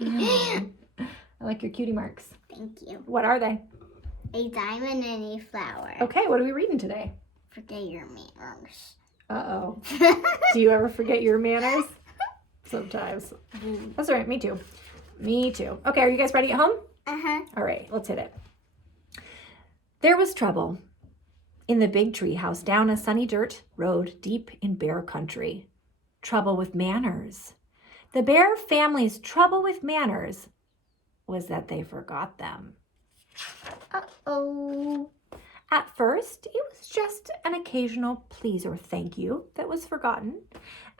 I like your cutie marks. Thank you. What are they? A diamond and a flower. Okay, what are we reading today? Forget your manners. Uh-oh. Do you ever forget your manners? Sometimes. That's all right, me too. Me too. Okay, are you guys ready at home? Uh-huh. All right, let's hit it. There was trouble in the big tree house down a sunny dirt road deep in bear country. Trouble with manners. The bear family's trouble with manners was that they forgot them. Uh-oh. At first, it was just an occasional please or thank you that was forgotten.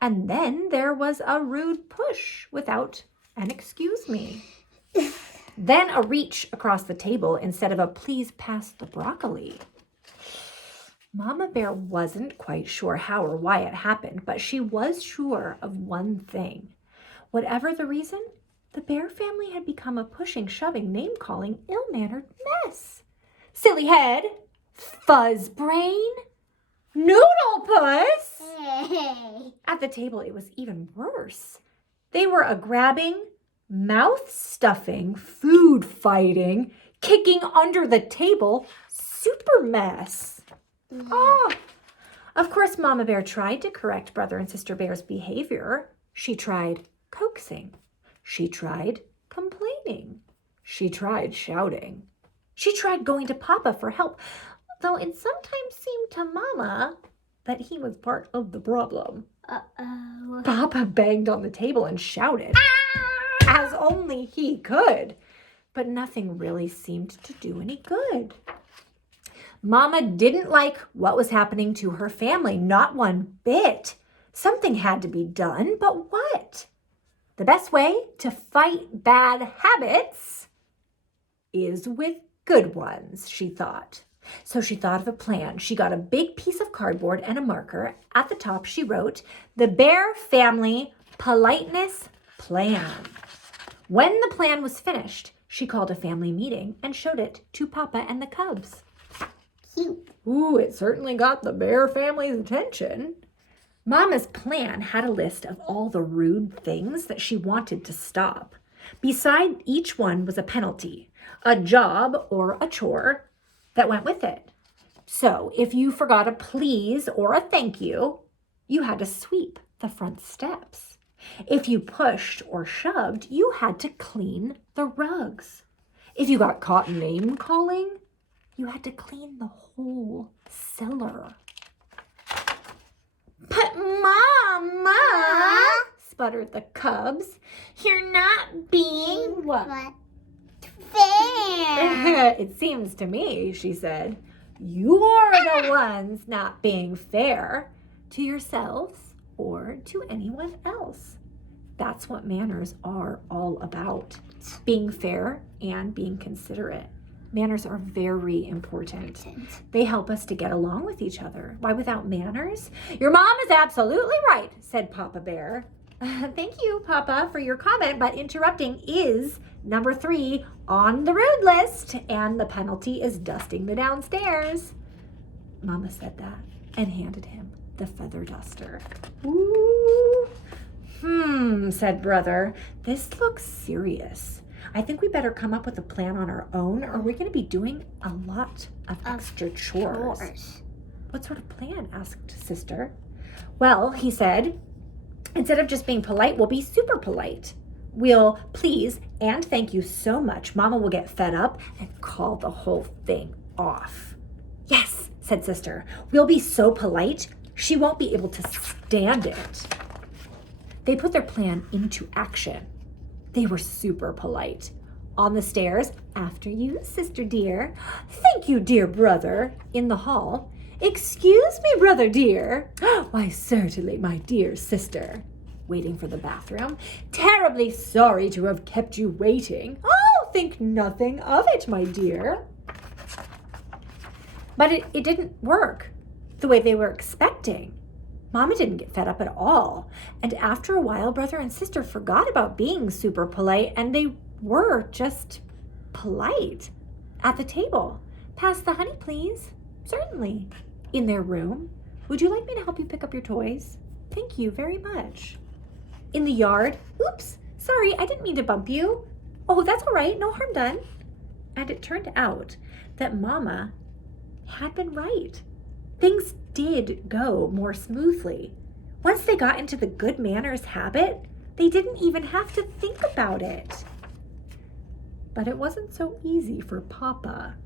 And then there was a rude push without an excuse me. Then a reach across the table instead of a please pass the broccoli. Mama Bear wasn't quite sure how or why it happened, but she was sure of one thing. Whatever the reason, the bear family had become a pushing, shoving, name-calling, ill-mannered mess. Silly head, fuzz brain, noodle puss. Hey. At the table, it was even worse. They were a grabbing, mouth-stuffing, food-fighting, kicking under the table super mess. Oh, of course, Mama Bear tried to correct Brother and Sister Bear's behavior. She tried coaxing. She tried complaining. She tried shouting. She tried going to Papa for help, though it sometimes seemed to Mama that he was part of the problem. Uh-oh. Papa banged on the table and shouted, as only he could, but nothing really seemed to do any good. Mama didn't like what was happening to her family, not one bit. Something had to be done, but what? The best way to fight bad habits is with good ones, she thought. So she thought of a plan. She got a big piece of cardboard and a marker. At the top, she wrote, "The Bear Family Politeness Plan." When the plan was finished, she called a family meeting and showed it to Papa and the cubs. Cute. Ooh, it certainly got the Bear family's attention. Mama's plan had a list of all the rude things that she wanted to stop. Beside each one was a penalty, a job or a chore that went with it. So if you forgot a please or a thank you, you had to sweep the front steps. If you pushed or shoved, you had to clean the rugs. If you got caught name calling, you had to clean the whole cellar. But Mama, sputtered the cubs, you're not being What? Fair. It seems to me, she said, you're the ones not being fair to yourselves or to anyone else. That's what manners are all about. Being fair and being considerate. Manners are very important. They help us to get along with each other. Why, without manners? Your mom is absolutely right, said Papa Bear. Thank you, Papa, for your comment, but interrupting is number 3 on the rude list, and the penalty is dusting the downstairs. Mama said that and handed him the feather duster. Ooh. Said Brother. This looks serious. I think we better come up with a plan on our own, or we're going to be doing a lot of extra chores. What sort of plan? Asked Sister. Well, he said, instead of just being polite, we'll be super polite. We'll please and thank you so much. Mama will get fed up and call the whole thing off. Yes, said Sister. We'll be so polite, she won't be able to stand it. They put their plan into action. They were super polite. On the stairs, after you, sister dear. Thank you, dear brother. In the hall, excuse me, brother dear. Why, certainly, my dear sister. Waiting for the bathroom. Terribly sorry to have kept you waiting. Oh, think nothing of it, my dear. But it didn't work the way they were expecting. Mama didn't get fed up at all. And after a while, Brother and Sister forgot about being super polite, and they were just polite. At the table. Pass the honey, please. Certainly. In their room. Would you like me to help you pick up your toys? Thank you very much. In the yard. Oops, Sorry, I didn't mean to bump you. Oh, that's all right. No harm done. And it turned out that Mama had been right. Things did go more smoothly. Once they got into the good manners habit, they didn't even have to think about it. But it wasn't so easy for Papa.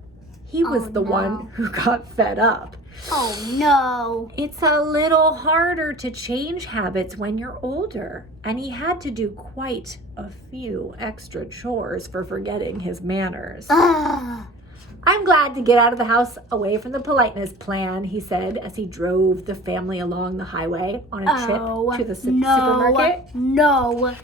He was the one who got fed up. Oh, no. It's a little harder to change habits when you're older, and he had to do quite a few extra chores for forgetting his manners. I'm glad to get out of the house away from the politeness plan, he said as he drove the family along the highway on a trip to the supermarket. No.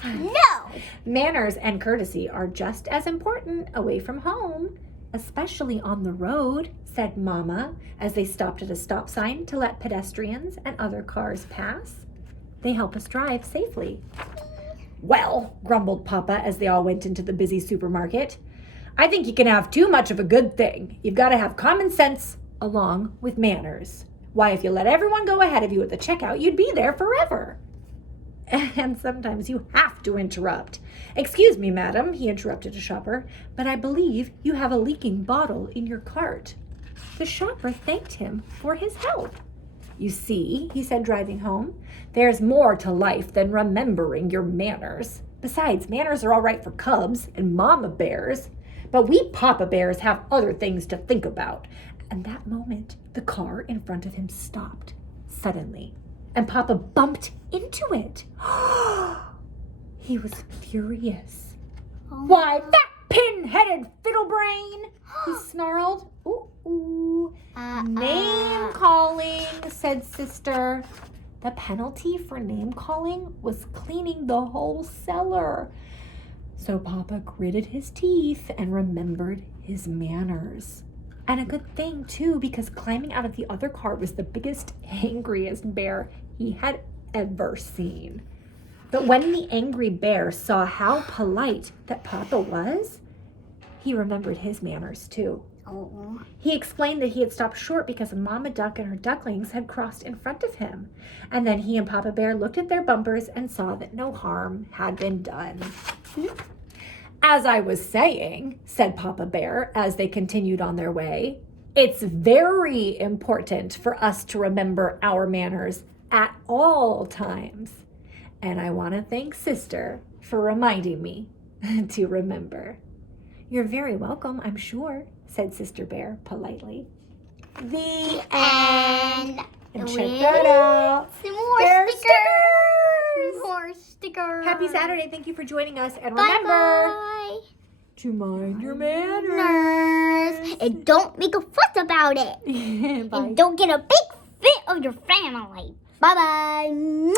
Manners and courtesy are just as important away from home, especially on the road, said Mama as they stopped at a stop sign to let pedestrians and other cars pass. They help us drive safely. Well, grumbled Papa as they all went into the busy supermarket, I think you can have too much of a good thing. You've got to have common sense along with manners. Why, if you let everyone go ahead of you at the checkout, you'd be there forever. And sometimes you have to interrupt. Excuse me, madam, he interrupted a shopper, but I believe you have a leaking bottle in your cart. The shopper thanked him for his help. You see, he said, driving home, there's more to life than remembering your manners. Besides, manners are all right for cubs and mama bears, but we papa bears have other things to think about. And that moment, the car in front of him stopped suddenly, and Papa bumped into it. He was furious. Why, that pin-headed fiddlebrain, he snarled. Ooh. Name calling, said Sister. The penalty for name calling was cleaning the whole cellar. So Papa gritted his teeth and remembered his manners. And a good thing, too, because climbing out of the other car was the biggest, angriest bear he had ever seen. But when the angry bear saw how polite that Papa was, he remembered his manners, too. Oh. He explained that he had stopped short because Mama Duck and her ducklings had crossed in front of him. And then he and Papa Bear looked at their bumpers and saw that no harm had been done. As I was saying, said Papa Bear as they continued on their way, it's very important for us to remember our manners at all times. And I want to thank Sister for reminding me to remember. You're very welcome, I'm sure, said Sister Bear politely. The end. And check that out. Some more There's stickers. More stickers. Happy Saturday. Thank you for joining us. And remember Bye. to mind your manners. And don't make a fuss about it. Bye. And don't get a big fit of your family. Bye-bye.